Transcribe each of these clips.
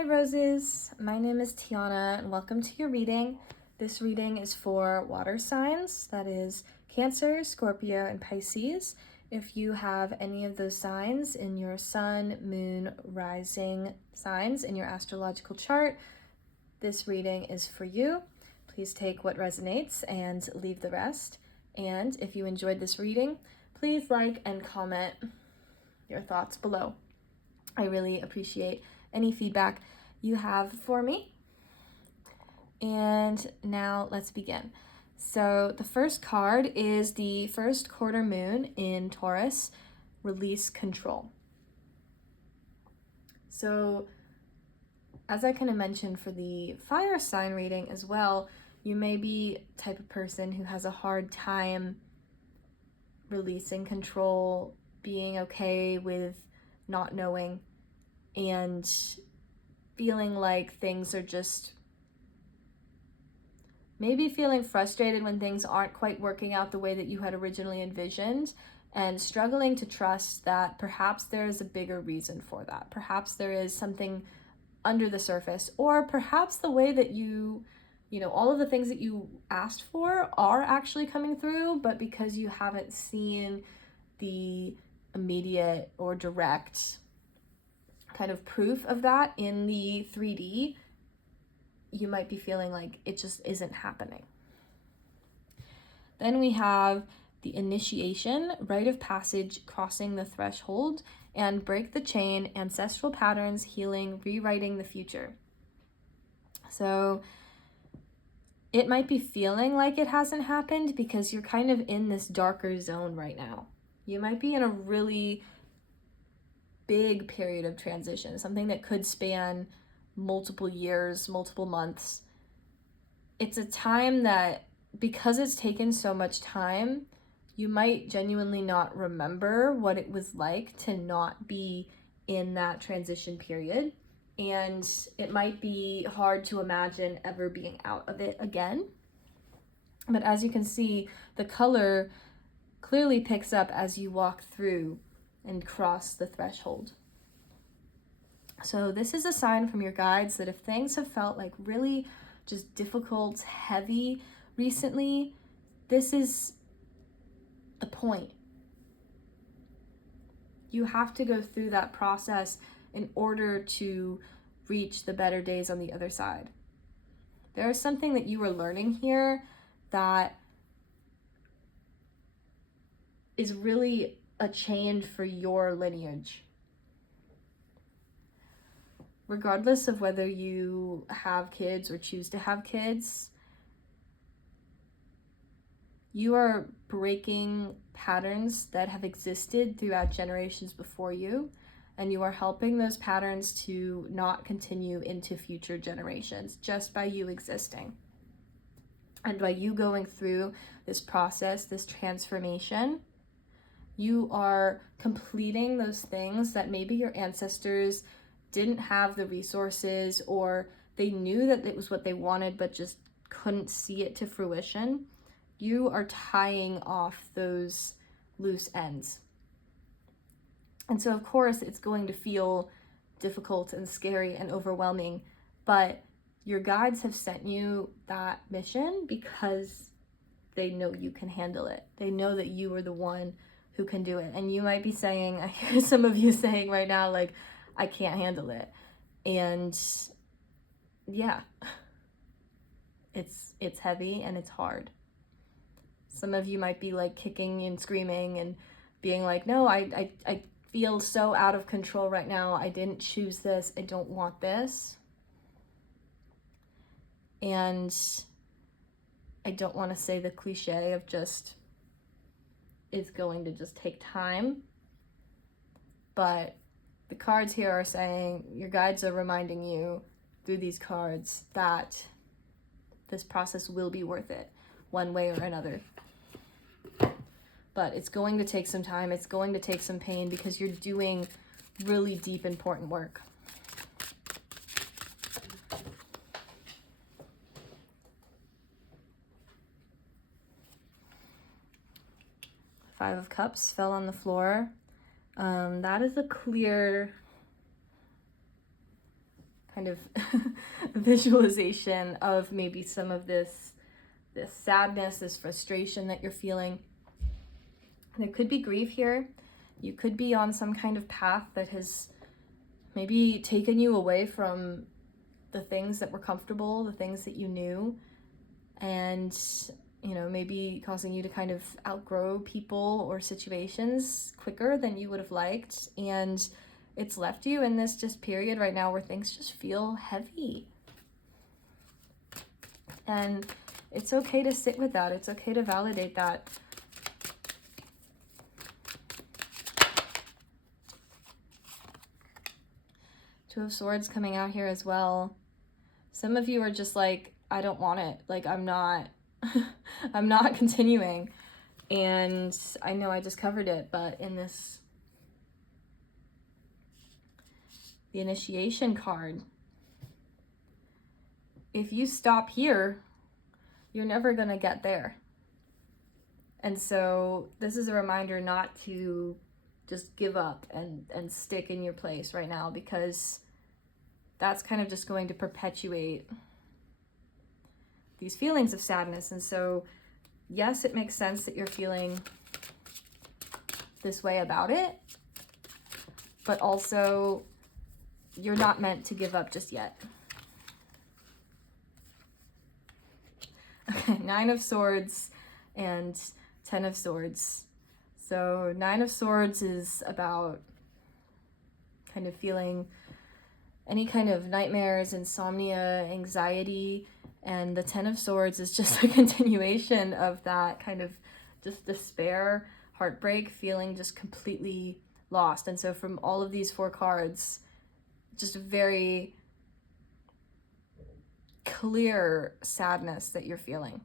Hi roses, my name is Tiana and welcome to your reading. This reading is for water signs, that is Cancer, Scorpio, and Pisces. If you have any of those signs in your sun, moon, rising signs in your astrological chart, this reading is for you. Please take what resonates and leave the rest. And if you enjoyed this reading, please like and comment your thoughts below. I really appreciate any feedback you have for me. And now let's begin. So the first card is the first quarter moon in Taurus, release control. So as I kind of mentioned for the fire sign reading as well, you may be the type of person who has a hard time releasing control, being okay with not knowing, and feeling like things are just maybe feeling frustrated when things aren't quite working out the way that you had originally envisioned, and struggling to trust that perhaps there is a bigger reason for that. Perhaps there is something under the surface, or perhaps the way that you know, all of the things that you asked for are actually coming through, but because you haven't seen the immediate or direct kind of proof of that in the 3D, you might be feeling like it just isn't happening. Then we have the initiation, rite of passage, crossing the threshold, and break the chain, ancestral patterns, healing, rewriting the future. So it might be feeling like it hasn't happened because you're kind of in this darker zone right now. You might be in a really big period of transition, something that could span multiple years, multiple months. It's a time that, because it's taken so much time, you might genuinely not remember what it was like to not be in that transition period. And it might be hard to imagine ever being out of it again. But as you can see, the color clearly picks up as you walk through and cross the threshold. So this is a sign from your guides that if things have felt like really just difficult, heavy recently, this is the point. You have to go through that process in order to reach the better days on the other side. There is something that you are learning here that is really a change for your lineage. Regardless of whether you have kids or choose to have kids, you are breaking patterns that have existed throughout generations before you, and you are helping those patterns to not continue into future generations just by you existing. And by you going through this process, this transformation, you are completing those things that maybe your ancestors didn't have the resources, or they knew that it was what they wanted but just couldn't see it to fruition. You are tying off those loose ends. And so of course it's going to feel difficult and scary and overwhelming, but your guides have sent you that mission because they know you can handle it. They know that you are the one who can do it. And you might be saying, I hear some of you saying right now, like, I can't handle it. And yeah, it's heavy and it's hard. Some of you might be like kicking and screaming and being like, no, I feel so out of control right now. I didn't choose this. I don't want this. And I don't want to say the cliche of just, it's going to just take time. But the cards here are saying, your guides are reminding you through these cards that this process will be worth it one way or another. But it's going to take some time. It's going to take some pain because you're doing really deep, important work. Five of Cups fell on the floor. That is a clear kind of visualization of maybe some of this sadness, this frustration that you're feeling. There could be grief here. You could be on some kind of path that has maybe taken you away from the things that were comfortable, the things that you knew, and, you know, maybe causing you to kind of outgrow people or situations quicker than you would have liked. And it's left you in this just period right now where things just feel heavy. And it's okay to sit with that. It's okay to validate that. Two of Swords coming out here as well. Some of you are just like, I don't want it. Like, I'm not I'm not continuing. And I know I just covered it, but in this, the initiation card, if you stop here, you're never gonna get there. And so this is a reminder not to just give up and stick in your place right now, because that's kind of just going to perpetuate these feelings of sadness. And so, yes, it makes sense that you're feeling this way about it, but also you're not meant to give up just yet. Okay, Nine of Swords and Ten of Swords. So Nine of Swords is about kind of feeling any kind of nightmares, insomnia, anxiety, and the Ten of Swords is just a continuation of that kind of just despair, heartbreak, feeling just completely lost. And so from all of these four cards, just very clear sadness that you're feeling.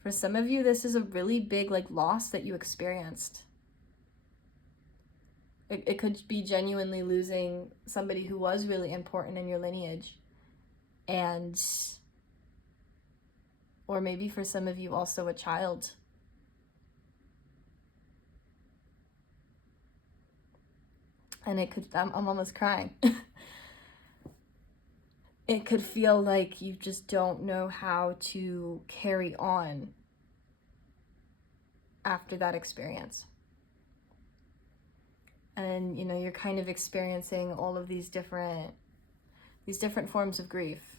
For some of you, this is a really big loss that you experienced. It could be genuinely losing somebody who was really important in your lineage. And, or maybe for some of you also a child. And it could, I'm almost crying. It could feel like you just don't know how to carry on after that experience. And, you know, you're kind of experiencing all of these different forms of grief.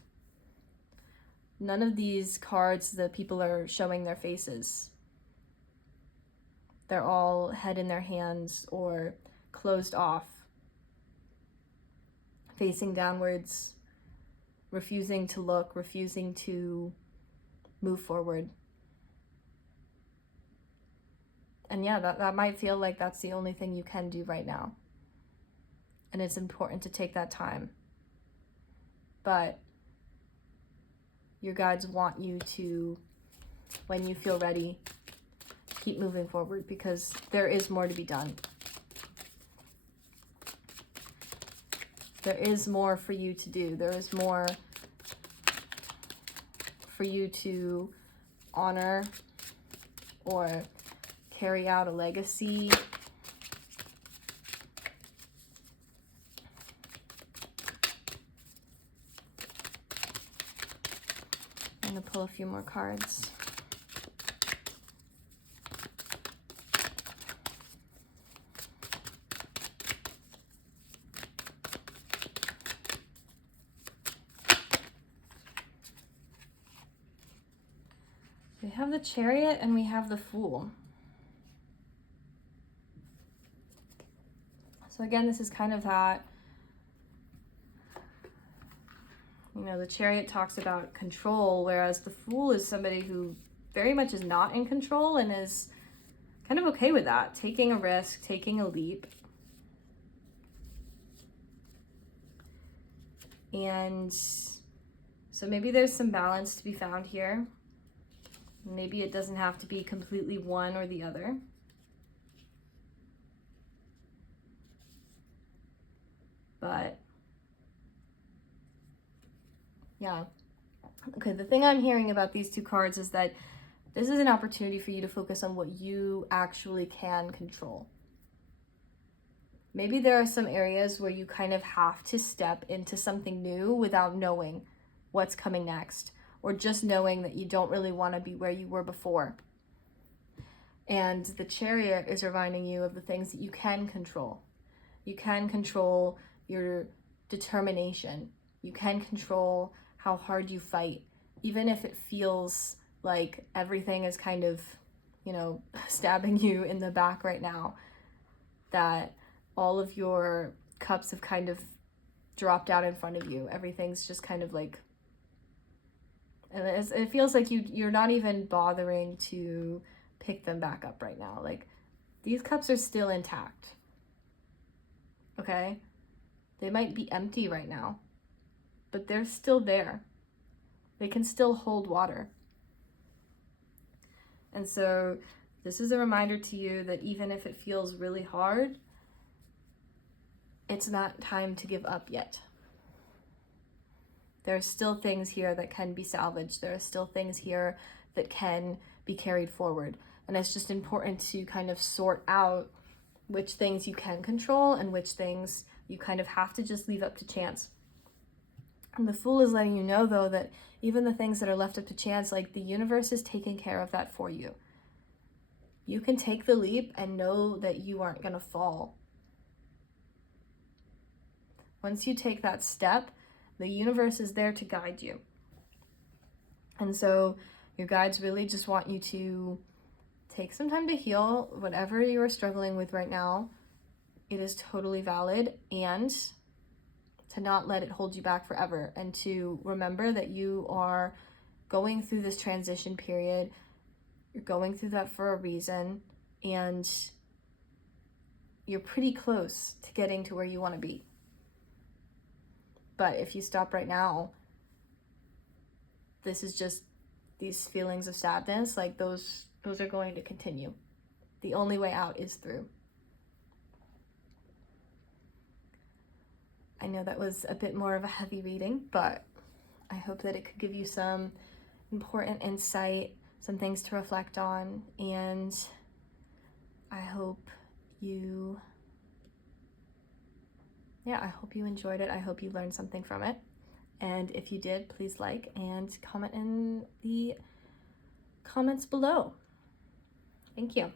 None of these cards, the people are showing their faces. They're all head in their hands or closed off, facing downwards, refusing to look, refusing to move forward. And yeah, that might feel like that's the only thing you can do right now. And it's important to take that time. But your guides want you to, when you feel ready, keep moving forward, because there is more to be done. There is more for you to do. There is more for you to honor or carry out a legacy. I'm going to pull a few more cards. We have the Chariot and we have the Fool. So again, this is kind of that, you know, the Chariot talks about control, whereas the Fool is somebody who very much is not in control and is kind of okay with that, taking a risk, taking a leap. And so maybe there's some balance to be found here. Maybe it doesn't have to be completely one or the other. But yeah. Okay, the thing I'm hearing about these two cards is that this is an opportunity for you to focus on what you actually can control. Maybe there are some areas where you kind of have to step into something new without knowing what's coming next, or just knowing that you don't really want to be where you were before. And the Chariot is reminding you of the things that you can control. You can control your determination. You can control how hard you fight, even if it feels like everything is kind of, stabbing you in the back right now, that all of your cups have kind of dropped out in front of you. Everything's just kind of like, and it feels like you're not even bothering to pick them back up right now. Like, these cups are still intact, okay? They might be empty right now, but they're still there. They can still hold water. And so this is a reminder to you that even if it feels really hard, it's not time to give up yet. There are still things here that can be salvaged. There are still things here that can be carried forward. And it's just important to kind of sort out which things you can control and which things you kind of have to just leave up to chance. And the Fool is letting you know, though, that even the things that are left up to chance, like, the universe is taking care of that for you. You can take the leap and know that you aren't going to fall. Once you take that step, the universe is there to guide you. And so your guides really just want you to take some time to heal whatever you are struggling with right now. It is totally valid, and to not let it hold you back forever, and to remember that you are going through this transition period. You're going through that for a reason, and you're pretty close to getting to where you want to be. But if you stop right now, this is just these feelings of sadness, like those are going to continue. The only way out is through. I know that was a bit more of a heavy reading, but I hope that it could give you some important insight, some things to reflect on, and I hope you enjoyed it. I hope you learned something from it. And if you did, please like and comment in the comments below. Thank you.